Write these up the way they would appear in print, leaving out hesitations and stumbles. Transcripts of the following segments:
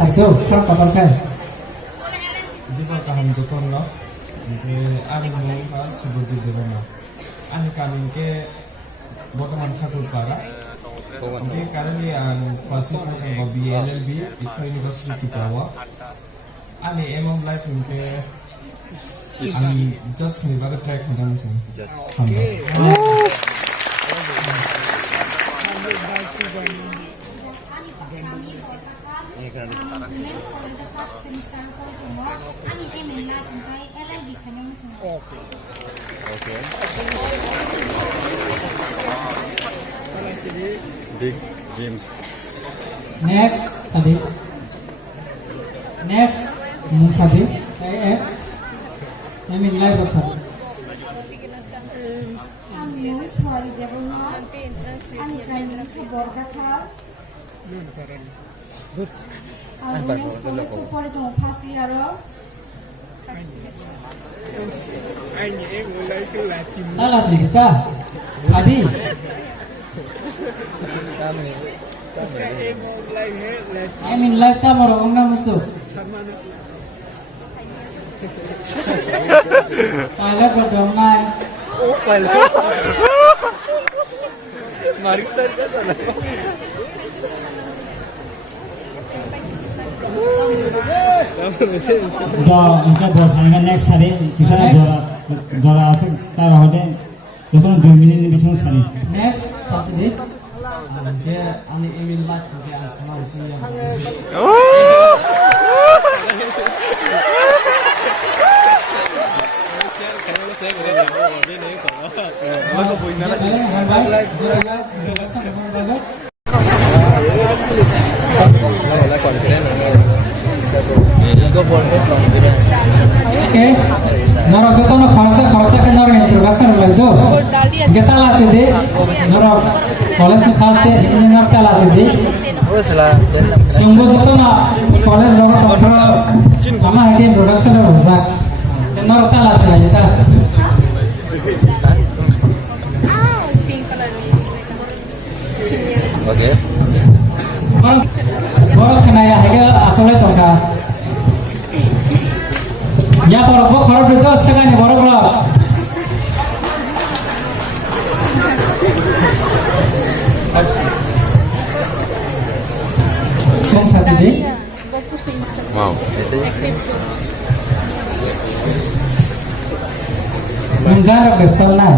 satu kurang kotor kan di ba kaham joton no ke ani mo ka subudi debana ani kamin ke botaman khatul para ke karani ang pasi ko ng BLLB Ifa University Tipawa ani emom life ke ani just ni baga track handang so Big dreams. next Sadi next Sadi I mean live of Sadi Sorry, Deborah. I'm trying to work at her. I'm going to support the Pasi Arrow. Lala cerita Sadi I mean live tamaro ongna musuh pilot berdong nai Oh, pilot. Marik sir ka sana. इनका boss आएगा next सारे किसान जरा जरा से तारा होते दोस्तों 2 minute में बिसों सारे next Sadi dia ani email live dia asal usulnya Oke, norok itu no khorsa ke norok introduction lagi tu. Kita lah sih, norok college ni khas deh, ini norok kita lah sih. Sungguh itu no college logo kontrol, ama ini introduction lo rusak. Norok kita lah sih lagi ta. Okay. Borok kena ya, hega asalnya tongka. Ya borok khorok itu sekarang borok lo. Kong Sadi. Wow. Menggarap betul lah.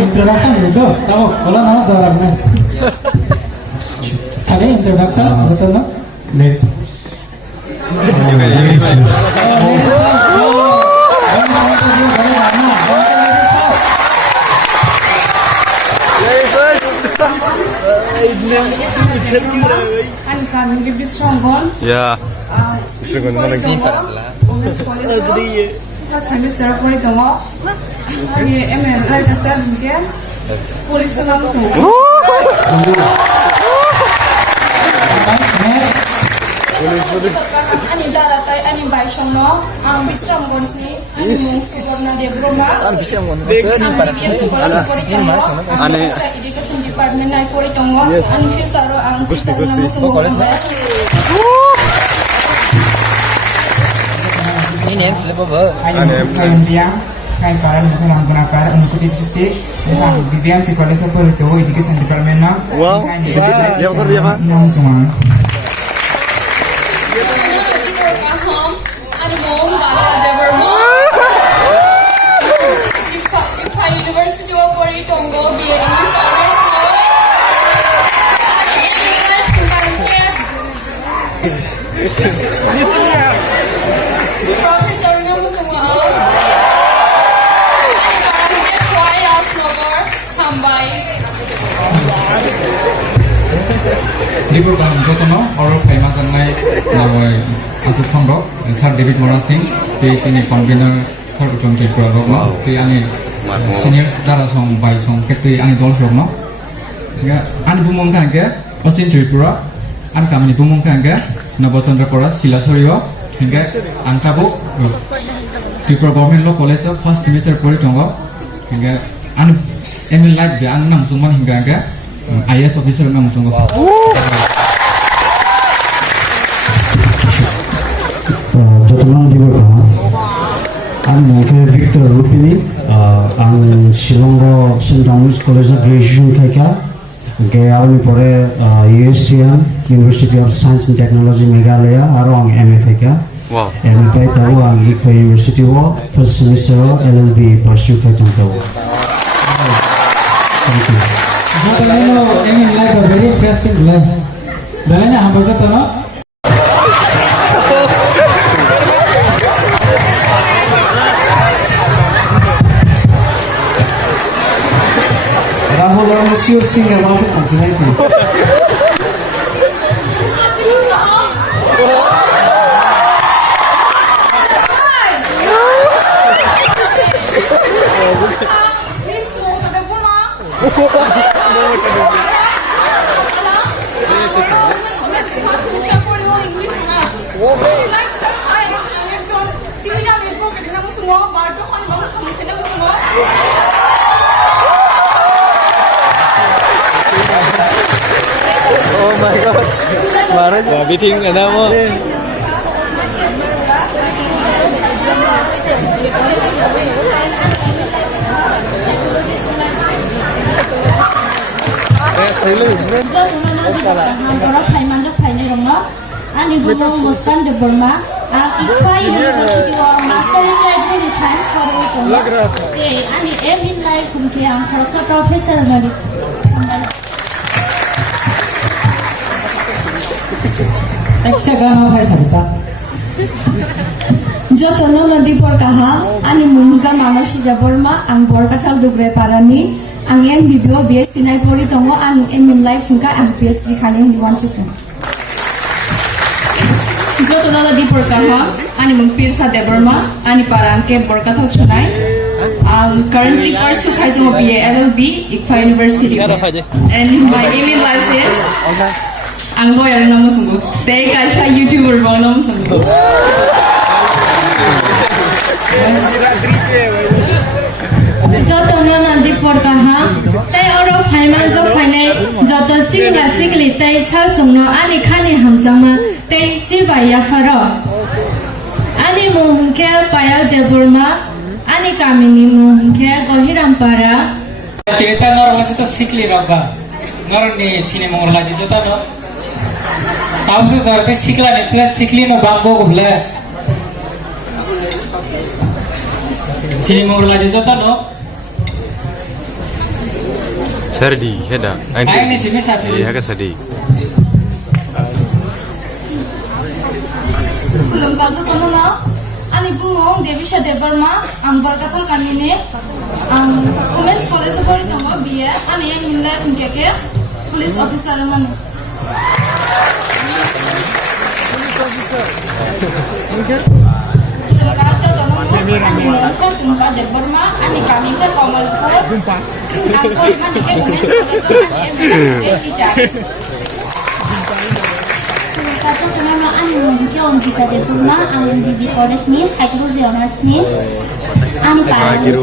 Introduction itu, tahu? Kalau nama jorang nih. Sadi introduction betul lah. I'm coming to be strong. Yeah. Gusto ko naman nagtinta sila. Semester ko ito mo. Ani ML ay basta din police na lang ko. Ani daratay ani baisong no. Ang bisang gons ni ani mong support na Debroma. Ang bisang mo sir para sa ani sa education department na ko ito mo. Ani fisaro ang fisaro na mo college na. Ini name sila ba? Ayun sa India kay para mo lang guna para untuk diteruskan dengan BBM sekolah seperti itu education department na. Wow. Ya betul ya Pak. Semua. University of Tongo be English honors Professor namu semua Hambai Libur kaham jotono oro famous janai nawai asu thongro Sir David Morasing te sini convener Sir Jomjit Prabhu te ani seniors dara song bai song kete ani dol srokno ya ani bumong kangke osin Tripura an kamani bumong kangke Nabosandra Koras Silasorio hingga angkabuk Tripura Government Law College first semester pori tongo hingga an emil light je an nam sungman hingga IAS officer na musungo. Jotonan dibor kaha. Ang mungke Victor Rupini, ang Shillong St. Thomas College of Graduation kaika. Gaya ni pore USCM University of Science and Technology Meghalaya aro ang MA kaika. Wow. MA pai tahu ang IKFA University wo first semester LLB pursue kaitong tahu. Thank you. Jotono in life a very interesting life. Dalanya hamba jotono. Rahul और मसीह सिंह आवाज कौन-सी है इसे? Oh my god. Marah je. Meeting ada mo. Ani guru Muskan de Burma, IKFA University of Master in Library Science karo ko. Ani in life kumke ang professor nari. Eksa gana bhai sarita. Jotono nadi por kaha ani munga Manasi Burma ang borkathal dugre parani ang MBBO BSc nai pori tongo ang in life funka ang PhD khani ni wanchukun. Jotono nadi por kaha ani mung Pirsa Deburma ani parang ke borkathal chunai currently pursue khaitong BA LLB IKFA University and my aim in life is ang lawyer na musungo. Tay ka siya YouTuber ba na musungo. Jotono nadi por kaha tay oro phaiman jo phainai joto singla singli tay sar sungno ani khani hamjama tay sibaya faro ani mohunke payal deburma ani kamini mohunke gohirampara Cerita normal itu sikli rabba. Norni sini mengurla di jotono. Tahu tu zorte sikla nisla sikli no bagbo gula. Sini mengurla di jotono. Sardi, heda. Ayah ni sini satu. Iya ke sardi. Kulum kazu kono na ani bumong Devisha Deburma ang barkatul kamine ang Women's College pori tongo BA ani minla kunkeke police officer man. Kaca tono ani mongko tumpa Deburma ani kami ke Komalpur ang pori man ke Women's College ani teacher. Kaca tono na ani mongke onjika Deburma ang MBB College ni Psychology Honors ni ani parang ke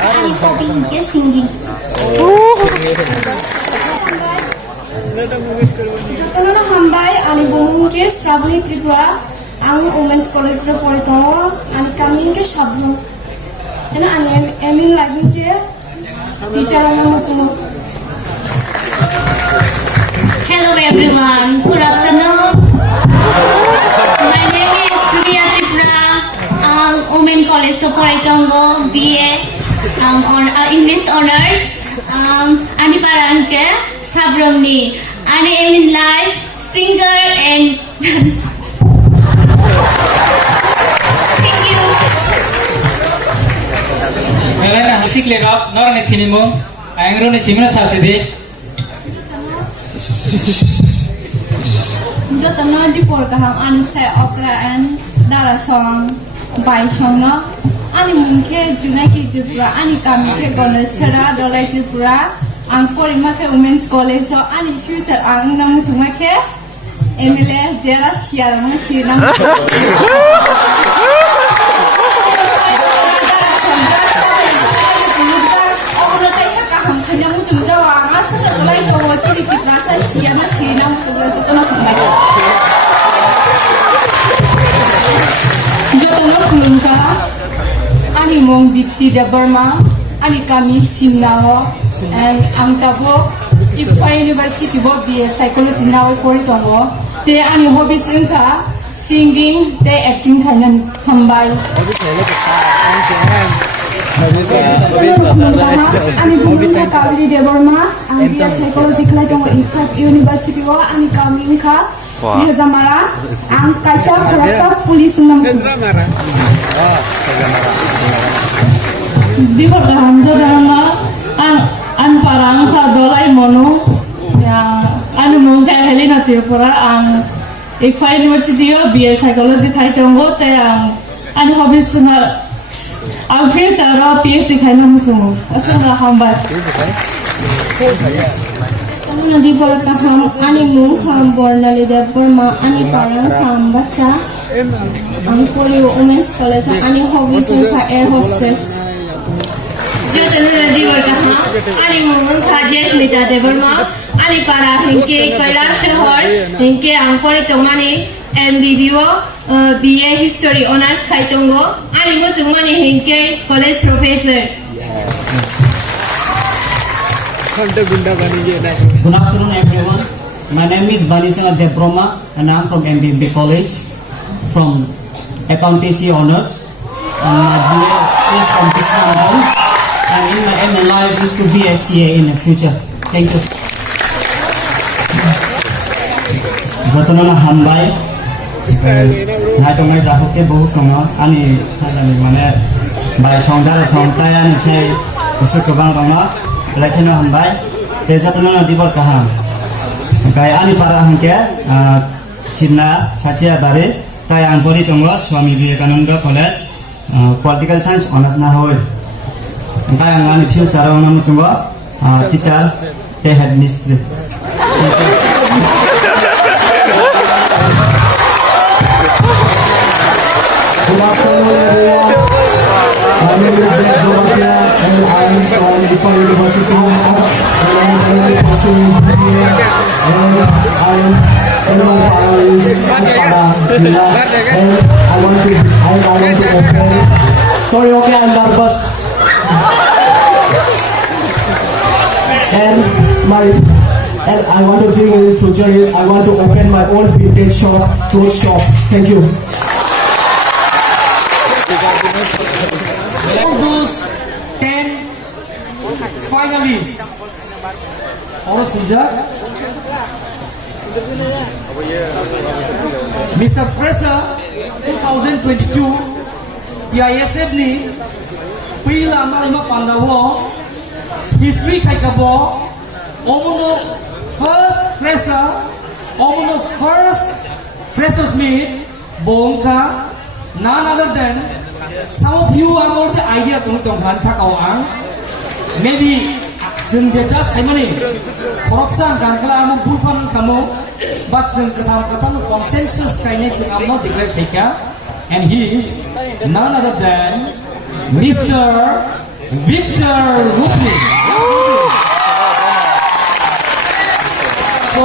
ani hobby ke singing. Jotono na hambai ani bumung ke Strawberry Tripura ang Women's College ro pori tongo ani kami ke sabno. Ena ani emin lagi ke teacher na mutuno. Hello everyone, good afternoon. My name is Surya Tripura, Women College of Poraitongo, BA, English Honors, Ani Paranke, Sabromni, Ani aim in life, singer and dance. Thank you. Melana sikli rab norni sini mo. Ayang ni simna sasidi. Jotono di por kahang ani se opera and dara song by song no ani mungke junai ki Tripura ani kami ke Goneshara dolai Tripura ang porima ke Women's College so ani future ang namu junai ke MLA jera siar mo sinam dolai to chiri ki prasa siya na sirina mo joto na khumbai joto na khulungka ani mong dipti de Burma ani kami simnao and ang tabo IPFA University bo BA Psychology nawe kori tongo te ani hobbies inka singing te acting kainan hambai ani bumita kabili de Burma ang BA Psychology klai tongo IPFA University wo ani kami inka hezamara ang kaisa kharasa police nam di berkaham jodama an parang ka dolai mono ya anu mongka Helena Tripura ang IPFA University o BA Psychology khai tongo te ang an hobbies na ang future ro PhD khai na musumo asana hambat Kamu di berkaham ani mung bornali de Burma ani parang ham basa ang Puri Women's College ani hobbies inka air hostess jotono di berkaham ani mung khajes mita de Burma ani para hingke Kailash shahar hingke ang pori tongmani MBBO BA History Honors khaitongo ani musumani hingke college professor Good afternoon, everyone. My name is Banisanga Debroma, and I'm from MBB College, from Accountancy Honors. And my BA is from Business Accounts, and in my aim in life is to be a CA in the future. Thank you. jotono na hambai hai tongai dahoke bohu songo ani khajani mane bai songdara songtai ani sei kusuk kebang roma lakino hambai te jotono na dibor kaham gai ani para hangke china chachia bare tai angpori tongo Swami Vivekananda College Political Science Honors na hoi gai angani future ro namu tongo teacher te headmistress. Good afternoon, everyone. My name is Zed Zobatia, and I'm from IPFA University. And I'm currently pursuing BBA, and I'm in my parents PUILA, and I want to open. Sorry, okay, I'm nervous. And I want to do in the future is I want to open my own vintage shop, clothes shop. Thank you. All those 10 finalists. All Caesar. Mr. Fraser 2022 PISF ni PUILA MALAIMA PANDA wo history khai ka bo omono first Fraser omono first Freshers meet bongka none other than some of you are more the idea to tonghan kha kau ang maybe जों जे just खायमानि खरकसा गान कला आम बुलफान खामो but जों कथाम consensus खायने जों आमनो declare खायका and he is none other than Mr. Victor Rupni. So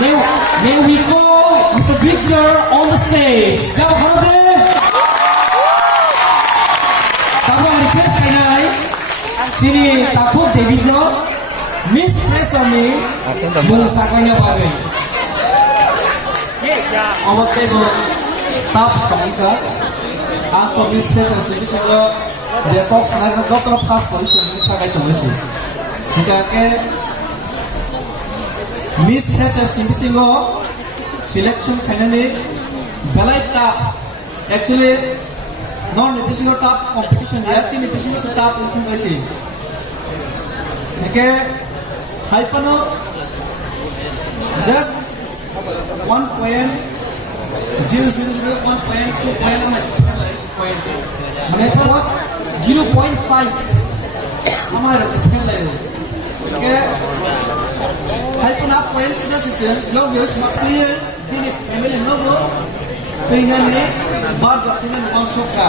may we call Mr. Victor on the stage. Now harade tamo request kainai sini takut David no Miss Presoni mung sakanya bagai Awak tebo tap songka atau Miss Presas ini sehingga jetok sekarang jodoh pas polisi ini pakai tulis jika ke Miss Presas ini sehingga selection kayaknya belai tap actually non ini sehingga tap competition ya cini ini sehingga tap untuk polisi jika hypano just 1.001.2 point Mereka what 0.5 हमारे second level के hyphen up point सुधा system यो योस मक्तिये बिनी MLA नोबो तीन ने बार जाती ने वंशों का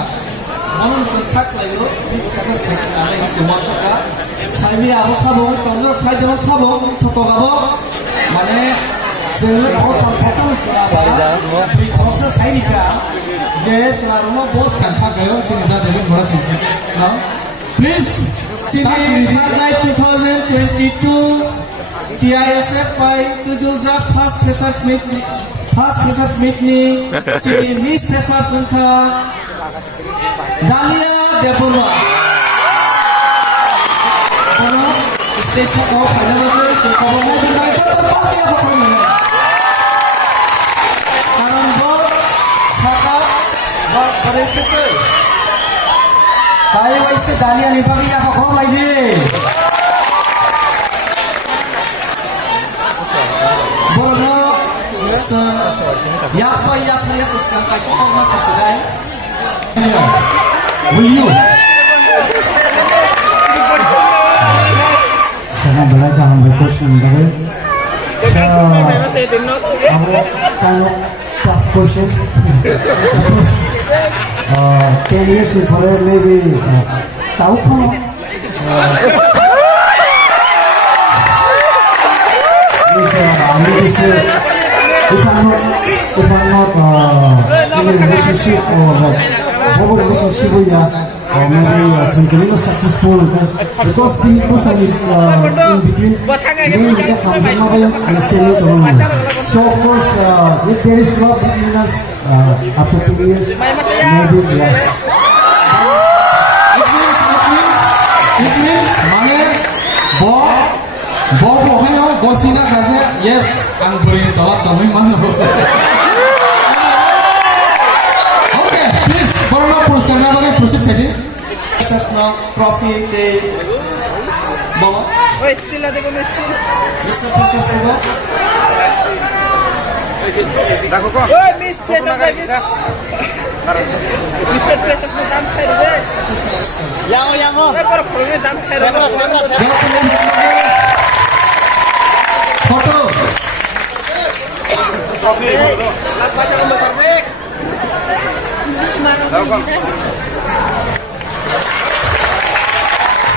Mohon sentak layu Miss Pesos kaitan ala ini cuma soka. Saya ni aku sabung, tongger saya jangan sabung, toto kabo. Mana seluruh orang potong selaba. Proses saya ni kan. Jadi selalu bos kan pakai yo. Sini dah David Mora sini. Now, please. Sini Night 2022 TISF by Tudulza First Freshers Meet ni. Sini Miss Freshers sengka. Dalia Deboma. Kono station ko kana mo jengka mo na bilay ko tempat ya ko mana. Karon bo saka ba berete ke. Tayo ise Dalia ni pagi ya ko mai ji. Bono se ya pa uska ka sa ma sa sedai. Will you? Saya belajar ambil question bagai. Aku kind of tough question. Because 10 years before maybe tahu pun. Maybe say if I'm not in a relationship or like over relationship with or maybe something successful because people are in between maybe understanding. So of course if there is love between us after 10 years maybe yes. It means mana bo hanya gosina kaze yes ang beri tolak kami mana. Okay, please corona purusan apa proceed tadi? Pesos no trophy de bawa. Oh, still ada kau still. Mr. Pesos bawa. Dah kau. Oh, Miss Pesos lagi. Mr. Pesos mau dance kaya deh. Yang. Saya baru perlu dance kaya. Saya. Foto. Trophy. Nak baca nombor sarmek.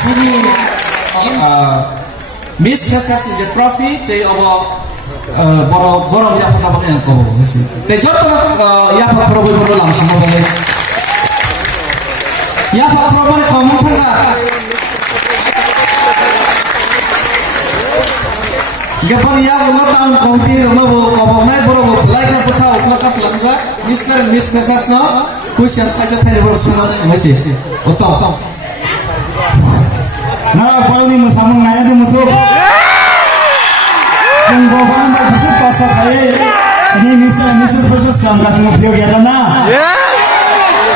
Sini Miss Pesos ni trophy de abo borong ya pernah pakai yang kau sih. De jodoh ya pak probo langsung pakai. Ya pak probo ni kau mungkin tak? Gapan ya kalau tahun kau di rumah kau bangai borong like apa kau kau pelanggan Miss Pesos no kusian saja tadi borong semua masih. Utama. Nah, kalau ni musabung nanya tu musuh. Sengkau kan tak bisa pasal saya. Ini misal proses sampai semua priok ya na.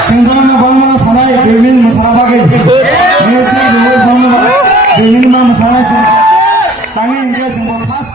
Sengkau na bangla sana demin masalah bagai. Misal dulu bangla demin mah masalah sih. Tangan dia sengkau pas.